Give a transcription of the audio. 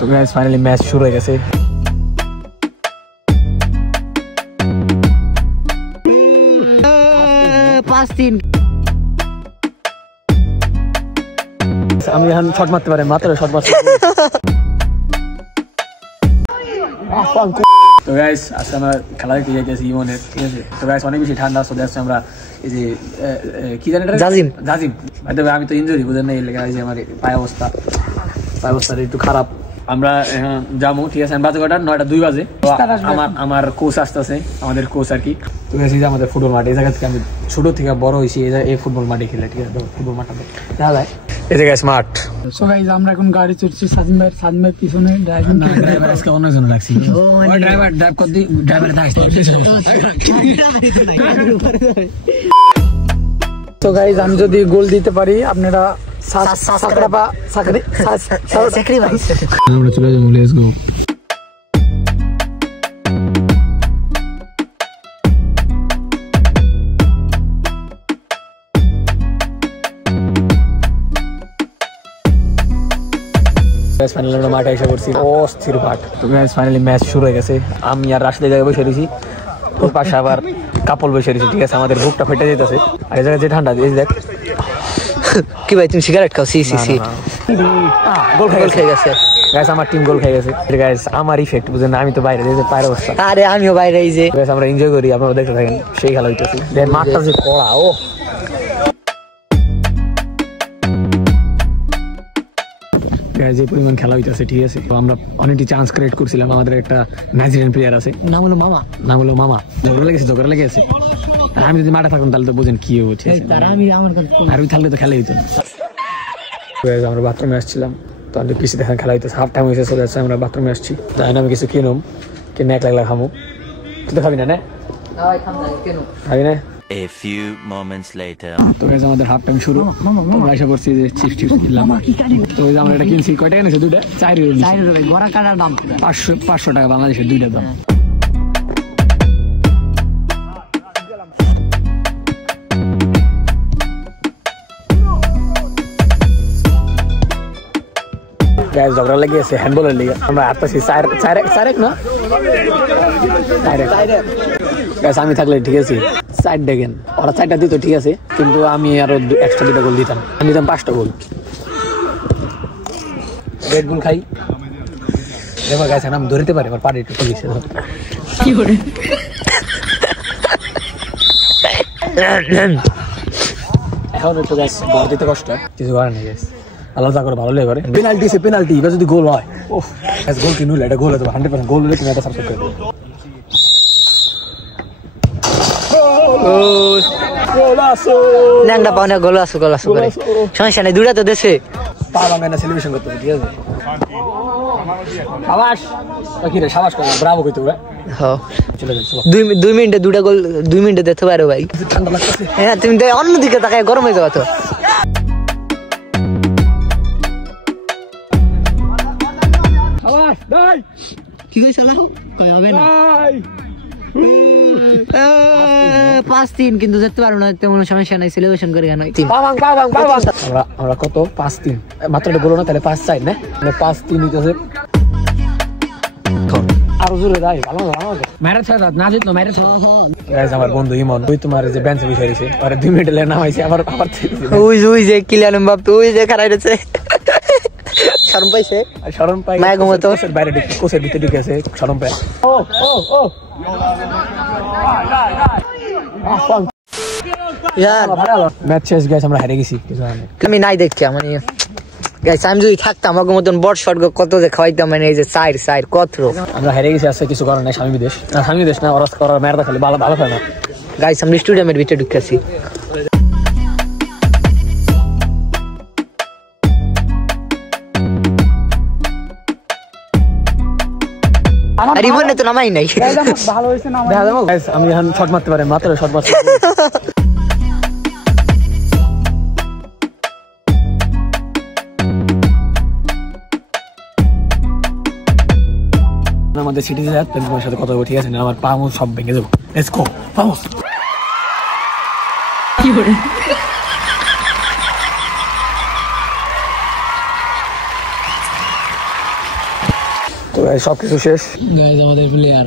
তো guys finally match শুরু হয়ে গেছে। আমি এখন শট মারতে পারি, মাত্র শট মারতে। তো গাইস আজকে আমরা খেলা দেখতে যাইতেছি ইমনের, ঠিক আছে। তো গাইস অনেক বেশি ঠান্ডা, সো দেখছি আমরা এই যে কি জানি জাজিম আমি তো ইনজুরি বুঝেন না, এই লেগে এই যে আমার পায়ে অবস্থাটা একটু খারাপ। আমরা যাবো, ঠিক আছে। বাজে কটা 9:02 বাজে। আমার কোচ আসতেছে, আমাদের কোচ আর কি। তো এই যে আমাদের ফুটবল মাঠ, এই জায়গা থেকে আমি ছোট থেকে বড় হয়েছি এই ফুটবল মাঠে খেলে, ঠিক আছে। ফুটবল মাঠটা দেখা যায়, এই যে গাইস মাঠ। সো গাইস আমরা এখন গাড়ি চড়ছি, সাজিম ভাই পিছনে ড্রাইভিং। না ড্রাইভার আজকে অন্যজন রাখছি, ওই ড্রাইভার ড্রাইভ কর দি, ড্রাইভার থাকতে। তো গাইস আমি যদি গোল দিতে পারি আপনারা আমরা চলে যাবো, লেটস গো। ফাইনালি আমরা মাঠে এসে পড়ছি, অস্থির মাঠ। তো গাইস ফাইনালি ম্যাচ শুরু হয়ে গেছে। আমি আর রাশিদ জায়গায় বসে রয়েছি, ওর পাশে আবার কাপল বসে রয়েছি, ঠিক আছে। আমাদের বুকটা ফেটে যেতেছে, আর এই জায়গায় যে ঠান্ডা, এই দেখ। কি ভাই তুমি সিগারেট খাও? সি গোল খেয়ে গেছে গাইস, আমার টিম গোল খেয়ে গেছে গাইস। আমার ইফেক্ট বুঝেন, আমি তো বাইরে যে পায়ের অবস্থা। আরে আমিও বাইরে, এই যে গাইস আমরা এনজয় করি, আপনারা দেখতে থাকেন। সেই খেলা হইতেছে, দেন মাঠটা যে কড়া, ও যে পরিমাণ খেলা হইতেছে, ঠিক আছে। তো আমরা অনেকটি চান্স ক্রিয়েট করছিলাম। আমাদের একটা নাইজেরিয়ান প্লেয়ার আছে, নাম হলো মামা। ঝগড়া লেগেছে। আর আমি যদি মাঠে থাকতাম তাহলে তো বুঝেন কি হচ্ছে, আর ওই থাকলে তো খেলা হইতো না। আমরা বাথরুমে আসছিলাম, তো আমাদের পিছিয়ে দেখেন খেলা হইতেছে। হাফ টাইম হয়েছে, চলে যাচ্ছে। আমরা বাথরুমে আসছি, তাই আমি কিছু কিনে একলা খামো। তুই তো খাবি না? খাবি না? A few moments later. তো গাইস আমাদের হাফ টাইম শুরু। আমরা আশা করছি যে চিপস কিনলাম। তো আমরা এটা কিনছি, কয় টাকা নিয়েছে? 2টা 4 ইউরো। গড়া কাটার দাম 500 টাকা বাংলাদেশের 2টার দাম। গাইস ঝগড়া লেগেছে হ্যান্ডবলের লিগে। আমরা আসতেছি চারেক না গাইস, আমি থাকলে ঠিক আছে 4 দেখেন, ওরা 4টা দিত, ঠিক আছে। কিন্তু আমি আরো এক্সট্রা 2টা গোল দিতাম, আমি দিতাম 5টা গোল। রেড বুল খাই দেখো গাইস, আমি ধরতে পারি, আমার পাড়ে একটু পুলিশে কি করে। এখন একটু গাইস গোল দিতে কষ্ট, কিছু করার নেই গাইস। আল্লাহ যা করে ভালো লাগে করে। পেনাল্টি এবার যদি গোল হয়, ওহ গাইস গোল কি নইলে এটা গোল হতো 100%। গোল হলে তুমি এটা সাবস্ক্রাইব করে দাও। ন্যাংটা পাওনা গোল আসো করে সমস্যা নেই, 2টা তো দেশে পা ভাঙা সেলিব্রেশন করতে হবে, ঠিক আছে। শাবাশ কি রে, শাবাশ করে ব্রাভো কইতো রে। হ্যাঁ চলে যাচ্ছে 2 মিনিটে 2টা গোল 2 মিনিটে দিতে পারো ভাই। ঠান্ডা লাগতেছে। হ্যাঁ তুমি অন্যদিকে তাকায় গরম হয়ে যাবে তো। শাবাশ ভাই, কি কইছ লাও কই হবে না ভাই। 5-3 কিন্তু যেতে পারবো না, তেমন সমস্যা নাই, সেলিব্রেশন করে গান। আমরা কত 5-3 মাত্র একটা গোল না, তাহলে 5-4 না, মানে 5-3 হইতেছে। আরো জোরে যাই, ভালো ম্যারেজ হয় না জিত না ম্যারেজ। গাইস আমার বন্ধু ইমন, ওই তোমার যে বেঞ্চে বসে রইছে, আরে 2 মিনিট লে নামাইছে, আবার ওই যে কিলিয়ান এমবাপ্পে ওই যে খাড়াই রয়েছে, শরম পাই মায়া ঘুমতো বাইরে ঢুকে কোচের ভিতরে ঢুকে আছে, শরম পায়। ও ম্যাচ শেষ গাইস, আমরা হেরে গেছি। আমি নাই দেখছি মানে গাইস, আমি যদি থাকতাম আমার মতন বড় শট কত যে খাওয়াইতাম, মানে এই যে সাইড কত। আমরা হেরে গেছি আজকে, কিছু করার নাই। স্বামী বিদেশ না, ওরা করার মেয়েরা খেলে ভালো হয় না। গাইস আমরা স্টেডিয়ামের ভিতরে ঢুকেছি। আর ইমনে তো নামাই নাই, ভালো হইছে না। আমি এখন শট মারতে পারি, মাত্র শট মারতে। আমাদের সিটিজে তোমার সাথে কথা বলবো, ঠিক আছে না? আমার পা সব ভেঙে যাবো। Let's go famous. কি করে তো সবকিছু শেষ, আমাদের প্লেয়ার